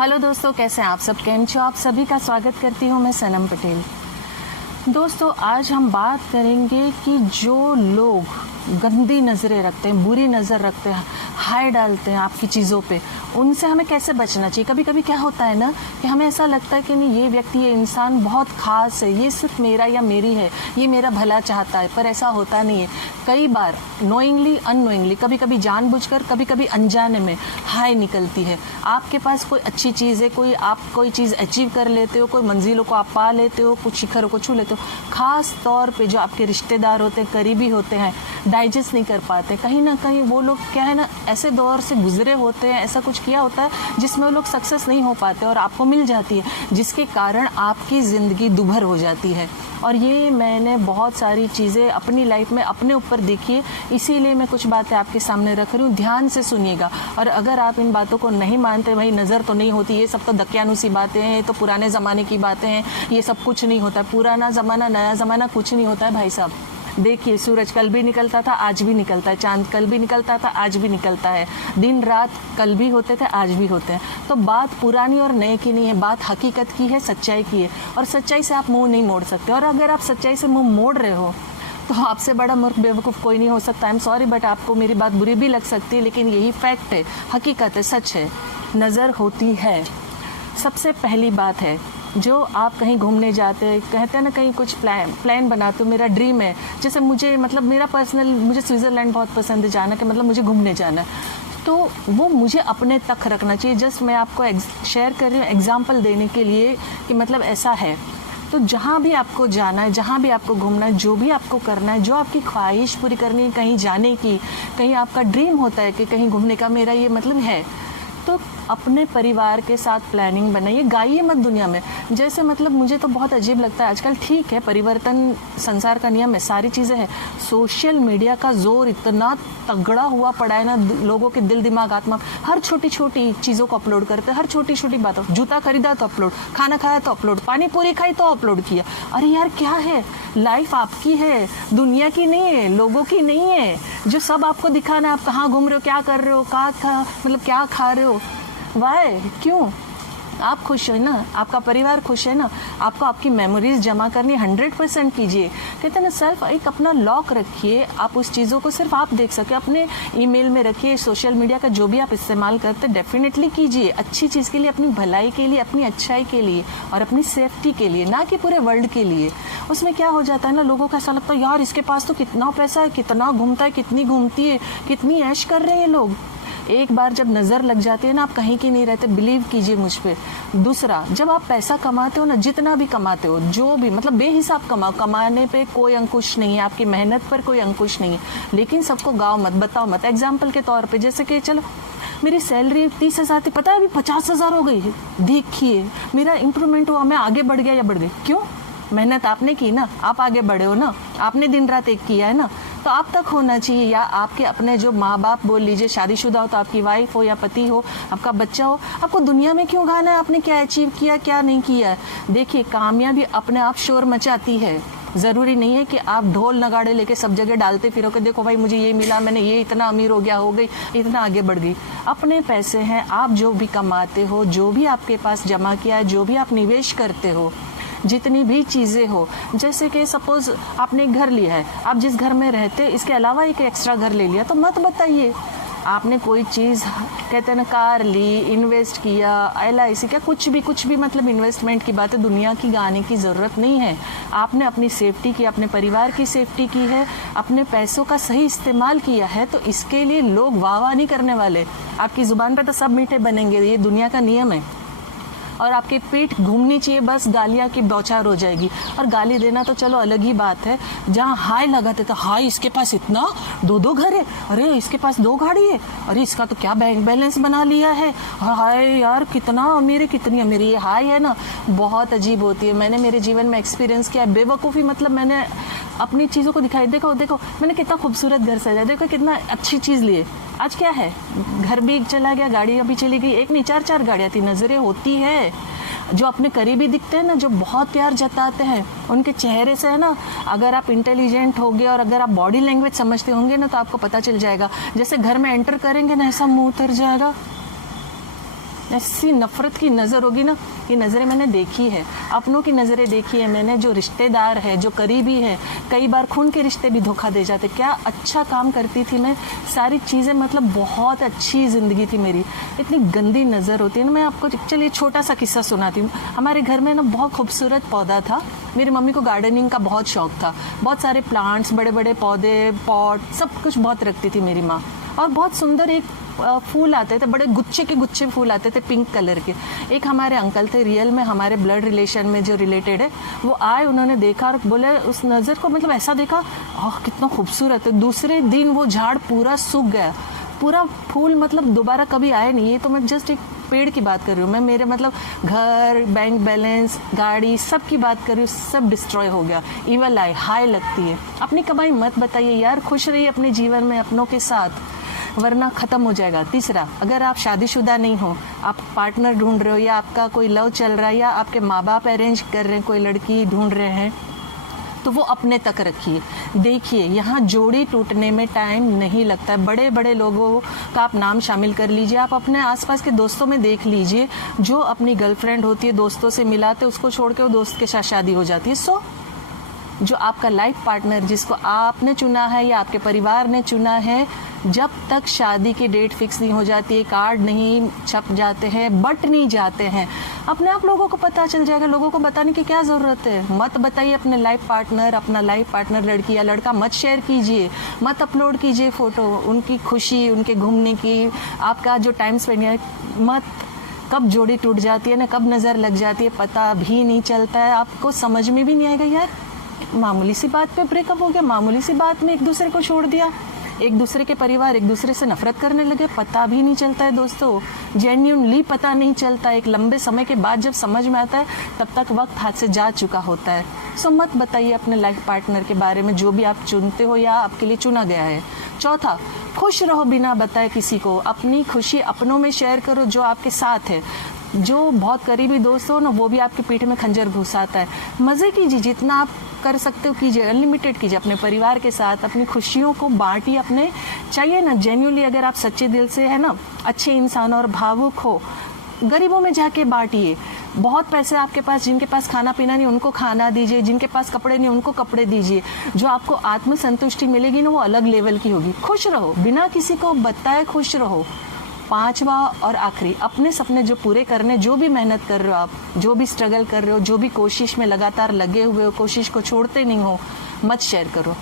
Hello दोस्तों, कैसे हैं आप सब? केम छो? आप सभी का स्वागत करती हूँ मैं सनम पटेल। दोस्तों, आज हम बात करेंगे कि जो लोग गंदी नज़रें रखते हैं, बुरी नज़र रखते हैं, हाय डालते हैं आपकी चीज़ों पे, उनसे हमें कैसे बचना चाहिए। कभी कभी क्या होता है ना कि हमें ऐसा लगता है कि नहीं, ये व्यक्ति, ये इंसान बहुत ख़ास है, ये सिर्फ मेरा या मेरी है, ये मेरा भला चाहता है, पर ऐसा होता नहीं है। कई बार नोइंगली अननोइंगली, कभी कभी जानबूझकर, कभी कभी अनजाने में हाय निकलती है। आपके पास कोई अच्छी चीज़ है, आप कोई चीज़ अचीव कर लेते हो, कोई मंजिलों को आप पा लेते हो, कुछ शिखरों को छू लेते हो, ख़ास तौर पे जो आपके रिश्तेदार होते हैं, करीबी होते हैं, डाइजेस्ट नहीं कर पाते। कहीं ना कहीं वो लोग क्या है ना, ऐसे दौर से गुजरे होते हैं, ऐसा कुछ किया होता है जिसमें वो लोग सक्सेस नहीं हो पाते और आपको मिल जाती है, जिसके कारण आपकी ज़िंदगी दुभर हो जाती है। और ये मैंने बहुत सारी चीज़ें अपनी लाइफ में अपने ऊपर देखी है, इसीलिए मैं कुछ बातें आपके सामने रख रही हूँ। ध्यान से सुनिएगा। और अगर आप इन बातों को नहीं मानते, भाई नज़र तो नहीं होती, ये सब तो दकियानुसी बातें हैं, ये तो पुराने ज़माने की बातें हैं, ये सब कुछ नहीं होता, पुराना ज़माना नया ज़माना कुछ नहीं होता है भाई साहब। देखिए, सूरज कल भी निकलता था, आज भी निकलता है, चांद कल भी निकलता था, आज भी निकलता है, दिन रात कल भी होते थे, आज भी होते हैं। तो बात पुरानी और नए की नहीं है, बात हकीकत की है, सच्चाई की है, और सच्चाई से आप मुंह नहीं मोड़ सकते। और अगर आप सच्चाई से मुंह मोड़ रहे हो तो आपसे बड़ा मूर्ख बेवकूफ़ कोई नहीं हो सकता। आई एम सॉरी, बट आपको मेरी बात बुरी भी लग सकती है, लेकिन यही फैक्ट है, हकीकत है, सच है। नज़र होती है। सबसे पहली बात है, जो आप कहीं घूमने जाते हैं, कहते हैं ना, कहीं कुछ प्लान बनाते हो, मेरा ड्रीम है, जैसे मुझे, मतलब मेरा पर्सनल, मुझे स्विट्ज़रलैंड बहुत पसंद है जाना, कि मतलब मुझे घूमने जाना है, तो वो मुझे अपने तक रखना चाहिए। जस्ट मैं आपको शेयर कर रही हूँ एग्जांपल देने के लिए कि मतलब ऐसा है। तो जहाँ भी आपको जाना है, जहाँ भी आपको घूमना है, जो भी आपको करना है, जो आपकी ख्वाहिश पूरी करनी है, कहीं जाने की, कहीं आपका ड्रीम होता है कि कहीं घूमने का, मेरा ये मतलब है, तो अपने परिवार के साथ प्लानिंग बनाइए, गाइए मत दुनिया में। जैसे मतलब मुझे तो बहुत अजीब लगता है आजकल, ठीक है, परिवर्तन संसार का नियम है, सारी चीज़ें हैं, सोशल मीडिया का जोर इतना तगड़ा हुआ पड़ा है ना, लोगों के दिल दिमाग आत्मा, हर छोटी छोटी चीज़ों को अपलोड करते हैं, हर छोटी छोटी बातों, जूता खरीदा तो अपलोड, खाना खाया तो अपलोड, पानी पूरी खाई तो अपलोड किया। अरे यार, क्या है, लाइफ आपकी है, दुनिया की नहीं है, लोगों की नहीं है। जो सब आपको दिखाना है, आप कहाँ घूम रहे हो, क्या कर रहे हो, मतलब क्या खा रहे हो, वाई, क्यों? आप खुश हो ना, आपका परिवार खुश है ना, आपको आपकी मेमोरीज जमा करनी 100% कीजिए। कहते हैं ना, सेल्फ एक अपना लॉक रखिए, आप उस चीज़ों को सिर्फ आप देख सके, अपने ईमेल में रखिए। सोशल मीडिया का जो भी आप इस्तेमाल करते हैं, डेफिनेटली कीजिए, अच्छी चीज़ के लिए, अपनी भलाई के लिए, अपनी अच्छाई के लिए और अपनी सेफ्टी के लिए, ना कि पूरे वर्ल्ड के लिए। उसमें क्या हो जाता है ना, लोगों को ऐसा लगता है, यार इसके पास तो कितना पैसा है, कितना घूमता है, कितनी घूमती है, कितनी ऐश कर रहे हैं लोग। एक बार जब नज़र लग जाती है ना, आप कहीं की नहीं रहते, बिलीव कीजिए मुझ पे। दूसरा, जब आप पैसा कमाते हो ना, जितना भी कमाते हो, जो भी, मतलब बेहिसाब कमाओ, कमाने पे कोई अंकुश नहीं है, आपकी मेहनत पर कोई अंकुश नहीं है, लेकिन सबको गाओ मत, बताओ मत। एग्जाम्पल के तौर पे, जैसे कि चलो मेरी सैलरी 30,000 थी, पता है अभी 50,000 हो गई है, देखिए मेरा इंप्रूवमेंट हुआ, मैं आगे बढ़ गया या बढ़ गई, क्यों? मेहनत आपने की ना, आप आगे बढ़े हो ना, आपने दिन रात एक किया है ना, तो आप तक होना चाहिए। या आपके अपने जो माँ बाप, बोल लीजिए, शादीशुदा हो तो आपकी वाइफ हो या पति हो, आपका बच्चा हो, आपको दुनिया में क्यों गाना है, आपने क्या अचीव किया, क्या नहीं किया। देखिए, कामयाबी अपने आप शोर मचाती है। ज़रूरी नहीं है कि आप ढोल नगाड़े लेके सब जगह डालते फिरो कि देखो भाई मुझे ये मिला, मैंने ये इतना अमीर हो गया, हो गई, इतना आगे बढ़ गई। अपने पैसे हैं, आप जो भी कमाते हो, जो भी आपके पास जमा किया है, जो भी आप निवेश करते हो, जितनी भी चीज़ें हो, जैसे कि सपोज़ आपने एक घर लिया है, आप जिस घर में रहते हैं इसके अलावा एक एक्स्ट्रा घर ले लिया, तो मत बताइए। आपने कोई चीज़, कहते हैं ना, कार ली, इन्वेस्ट किया, LIC क्या, कुछ भी मतलब इन्वेस्टमेंट की बात है, दुनिया की गाने की ज़रूरत नहीं है। आपने अपनी सेफ्टी की, अपने परिवार की सेफ्टी की है, अपने पैसों का सही इस्तेमाल किया है, तो इसके लिए लोग वाह नहीं करने वाले। आपकी ज़ुबान पर तो सब मीठे बनेंगे, ये दुनिया का नियम है। और आपकी पीठ घूमनी चाहिए, बस गालियाँ की बौछार हो जाएगी। और गाली देना तो चलो अलग ही बात है, जहाँ हाय लगाते तो हाय इसके पास इतना, 2 घर है, अरे इसके पास 2 गाड़ी है, अरे इसका तो क्या बैंक बैलेंस बना लिया है, हाय यार कितना अमीर है, कितनी अमीर है। ये हाय है ना, बहुत अजीब होती है। मैंने मेरे जीवन में एक्सपीरियंस किया है बेवकूफ़ी, मतलब मैंने अपनी चीज़ों को दिखाई, देखो मैंने कितना खूबसूरत घर सजाया, देखो कितना अच्छी चीज़ लिए। आज क्या है, घर भी चला गया, गाड़ी भी चली गई, एक नहीं 4 गाड़ियाँ थी। नज़रें होती है, जो अपने करीबी दिखते हैं ना, जो बहुत प्यार जताते हैं, उनके चेहरे से है ना, अगर आप इंटेलिजेंट होंगे और अगर आप बॉडी लैंग्वेज समझते होंगे ना, तो आपको पता चल जाएगा। जैसे घर में एंटर करेंगे ना, ऐसा मुंह उतर जाएगा, ऐसी नफ़रत की नज़र होगी ना, ये नज़रें मैंने देखी है, अपनों की नज़रें देखी है मैंने, जो रिश्तेदार है, जो करीबी है, कई बार खून के रिश्ते भी धोखा दे जाते। क्या अच्छा काम करती थी मैं, सारी चीज़ें मतलब बहुत अच्छी ज़िंदगी थी मेरी, इतनी गंदी नज़र होती है ना। मैं आपको चलिए छोटा सा किस्सा सुनाती हूँ। हमारे घर में ना बहुत खूबसूरत पौधा था, मेरी मम्मी को गार्डनिंग का बहुत शौक था, बहुत सारे प्लांट्स, बड़े बड़े पौधे, पॉट, सब कुछ बहुत रखती थी मेरी माँ। और बहुत सुंदर एक फूल आते थे, बड़े गुच्छे के गुच्छे फूल आते थे पिंक कलर के। एक हमारे अंकल थे, रियल में हमारे ब्लड रिलेशन में जो रिलेटेड है, वो आए, उन्होंने देखा और बोले, उस नज़र को मतलब ऐसा देखा, कितना खूबसूरत है। दूसरे दिन वो झाड़ पूरा सूख गया, पूरा फूल मतलब दोबारा कभी आए नहीं। ये तो मैं जस्ट एक पेड़ की बात कर रही हूँ, मैं मेरे मतलब घर, बैंक बैलेंस, गाड़ी, सब की बात कर रही हूँ, सब डिस्ट्रॉय हो गया। इवल आई हाई लगती है। अपनी कमाई मत बताइए यार, खुश रहिए अपने जीवन में अपनों के साथ, वरना ख़त्म हो जाएगा। तीसरा, अगर आप शादीशुदा नहीं हो, आप पार्टनर ढूंढ रहे हो, या आपका कोई लव चल रहा है, या आपके माँ बाप अरेंज कर रहे हैं, कोई लड़की ढूंढ रहे हैं, तो वो अपने तक रखिए। देखिए, यहाँ जोड़ी टूटने में टाइम नहीं लगता है। बड़े बड़े लोगों का आप नाम शामिल कर लीजिए, आप अपने आसपास के दोस्तों में देख लीजिए, जो अपनी गर्लफ्रेंड होती है, दोस्तों से मिलाते, उसको छोड़ के वो दोस्त के साथ शादी हो जाती है। सो जो आपका लाइफ पार्टनर, जिसको आपने चुना है या आपके परिवार ने चुना है, जब तक शादी की डेट फिक्स नहीं हो जाती है, कार्ड नहीं छप जाते हैं, बट नहीं जाते हैं, अपने आप लोगों को पता चल जाएगा। लोगों को बताने की क्या ज़रूरत है। मत बताइए अपने लाइफ पार्टनर, अपना लाइफ पार्टनर लड़की या लड़का मत शेयर कीजिए, मत अपलोड कीजिए फ़ोटो, उनकी खुशी, उनके घूमने की, आपका जो टाइम स्पेंड है, मत। कब जोड़ी टूट जाती है ना, कब नज़र लग जाती है, पता भी नहीं चलता है, आपको समझ में भी नहीं आएगा। यार मामूली सी बात पे ब्रेकअप हो गया, मामूली सी बात में एक दूसरे को छोड़ दिया, एक दूसरे के परिवार एक दूसरे से नफरत करने लगे, पता भी नहीं चलता है दोस्तों, जेन्युइनली पता नहीं चलता। एक लंबे समय के बाद जब समझ में आता है, तब तक वक्त हाथ से जा चुका होता है। सो मत बताइए अपने लाइफ पार्टनर के बारे में, जो भी आप चुनते हो या आपके लिए चुना गया है। चौथा, खुश रहो बिना बताए किसी को। अपनी खुशी अपनों में शेयर करो, जो आपके साथ है। जो बहुत करीबी दोस्त हो ना, वो भी आपकी पीठ में खंजर घुसाता है। मज़े कीजिए, जितना आप कर सकते हो कीजिए, अनलिमिटेड कीजिए अपने परिवार के साथ, अपनी खुशियों को बांटिए। अपने चाहिए ना, जेन्युइनली अगर आप सच्चे दिल से है ना, अच्छे इंसान और भावुक हो, गरीबों में जाके बांटिए। बहुत पैसे आपके पास, जिनके पास खाना पीना नहीं उनको खाना दीजिए, जिनके पास कपड़े नहीं उनको कपड़े दीजिए। जो आपको आत्म संतुष्टि मिलेगी ना, वो अलग लेवल की होगी। खुश रहो बिना किसी को बताए, खुश रहो। पांचवा और आखिरी, अपने सपने जो पूरे करने, जो भी मेहनत कर रहे हो आप, जो भी स्ट्रगल कर रहे हो, जो भी कोशिश में लगातार लगे हुए हो, कोशिश को छोड़ते नहीं हो, मत शेयर करो।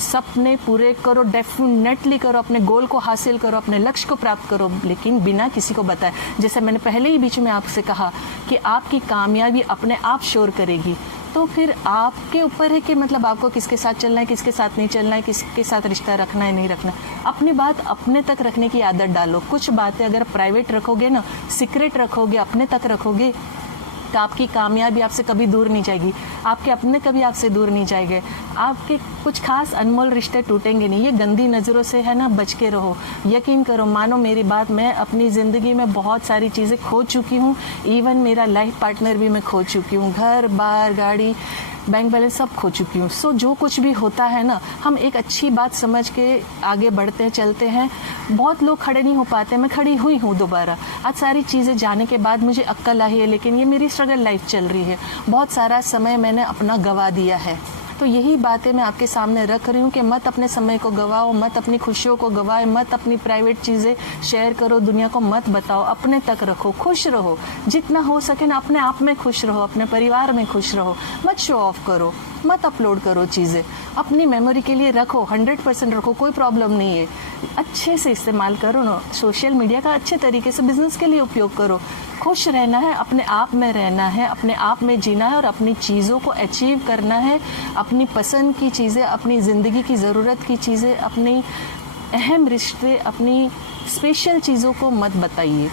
सपने पूरे करो, डेफिनेटली करो, अपने गोल को हासिल करो, अपने लक्ष्य को प्राप्त करो, लेकिन बिना किसी को बताए। जैसे मैंने पहले ही बीच में आपसे कहा कि आपकी कामयाबी अपने आप शोर करेगी। तो फिर आपके ऊपर है कि मतलब आपको किसके साथ चलना है, किसके साथ नहीं चलना है, किसके साथ रिश्ता रखना है, नहीं रखना है। अपनी बात अपने तक रखने की आदत डालो। कुछ बातें अगर प्राइवेट रखोगे ना, सीक्रेट रखोगे, अपने तक रखोगे, तो आपकी कामयाबी आपसे कभी दूर नहीं जाएगी, आपके अपने कभी आपसे दूर नहीं जाएंगे, आपके कुछ खास अनमोल रिश्ते टूटेंगे नहीं। ये गंदी नज़रों से है ना, बच के रहो। यकीन करो, मानो मेरी बात, मैं अपनी ज़िंदगी में बहुत सारी चीज़ें खो चुकी हूँ। इवन मेरा लाइफ पार्टनर भी मैं खो चुकी हूँ, घर बार, गाड़ी, बैंक बैलेंस सब खो चुकी हूँ। सो जो कुछ भी होता है ना, हम एक अच्छी बात समझ के आगे बढ़ते हैं, चलते हैं। बहुत लोग खड़े नहीं हो पाते, मैं खड़ी हुई हूँ दोबारा। आज सारी चीज़ें जाने के बाद मुझे अक्ल आई है, लेकिन ये मेरी स्ट्रगल लाइफ चल रही है। बहुत सारा समय मैंने अपना गवा दिया है। तो यही बातें मैं आपके सामने रख रही हूँ कि मत अपने समय को गवाओ, मत अपनी खुशियों को गवाए, मत अपनी प्राइवेट चीज़ें शेयर करो, दुनिया को मत बताओ, अपने तक रखो, खुश रहो। जितना हो सके ना, अपने आप में खुश रहो, अपने परिवार में खुश रहो। मत शो ऑफ करो, मत अपलोड करो चीज़ें, अपनी मेमोरी के लिए रखो, 100% रखो, कोई प्रॉब्लम नहीं है। अच्छे से इस्तेमाल करो ना, सोशल मीडिया का अच्छे तरीके से बिजनेस के लिए उपयोग करो। खुश रहना है, अपने आप में रहना है, अपने आप में जीना है और अपनी चीज़ों को अचीव करना है। अपनी पसंद की चीज़ें, अपनी ज़िंदगी की ज़रूरत की चीज़ें, अपनी अहम रिश्ते, अपनी स्पेशल चीज़ों को मत बताइए।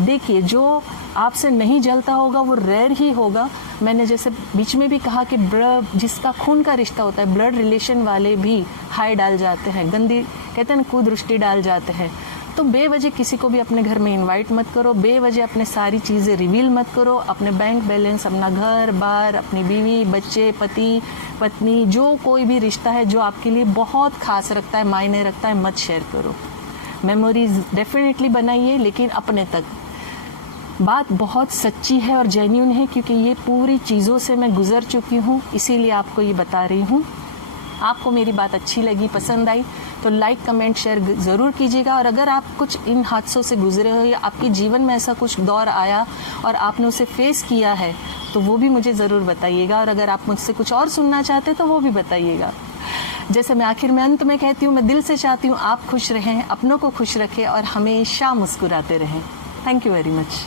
देखिए, जो आपसे नहीं जलता होगा वो रेयर ही होगा। मैंने जैसे बीच में भी कहा कि जिसका खून का रिश्ता होता है, ब्लड रिलेशन वाले भी हाय डाल जाते हैं, गंदी कहते हैं ना, कुदृष्टि डाल जाते हैं। तो बेवजह किसी को भी अपने घर में इनवाइट मत करो, बेवजह अपने सारी चीज़ें रिवील मत करो। अपने बैंक बैलेंस, अपना घर बार, अपनी बीवी, बच्चे, पति, पत्नी, जो कोई भी रिश्ता है जो आपके लिए बहुत खास रखता है, मायने रखता है, मत शेयर करो। मेमोरीज डेफिनेटली बनाइए, लेकिन अपने तक। बात बहुत सच्ची है और जेन्युइन है, क्योंकि ये पूरी चीज़ों से मैं गुजर चुकी हूँ, इसीलिए आपको ये बता रही हूँ। आपको मेरी बात अच्छी लगी, पसंद आई तो लाइक कमेंट शेयर ज़रूर कीजिएगा। और अगर आप कुछ इन हादसों से गुजरे हो या आपके जीवन में ऐसा कुछ दौर आया और आपने उसे फेस किया है तो वो भी मुझे ज़रूर बताइएगा। और अगर आप मुझसे कुछ और सुनना चाहते तो वो भी बताइएगा। जैसे मैं आखिर में अंत में कहती हूँ, मैं दिल से चाहती हूँ आप खुश रहें, अपनों को खुश रखें और हमेशा मुस्कुराते रहें। Thank you very much.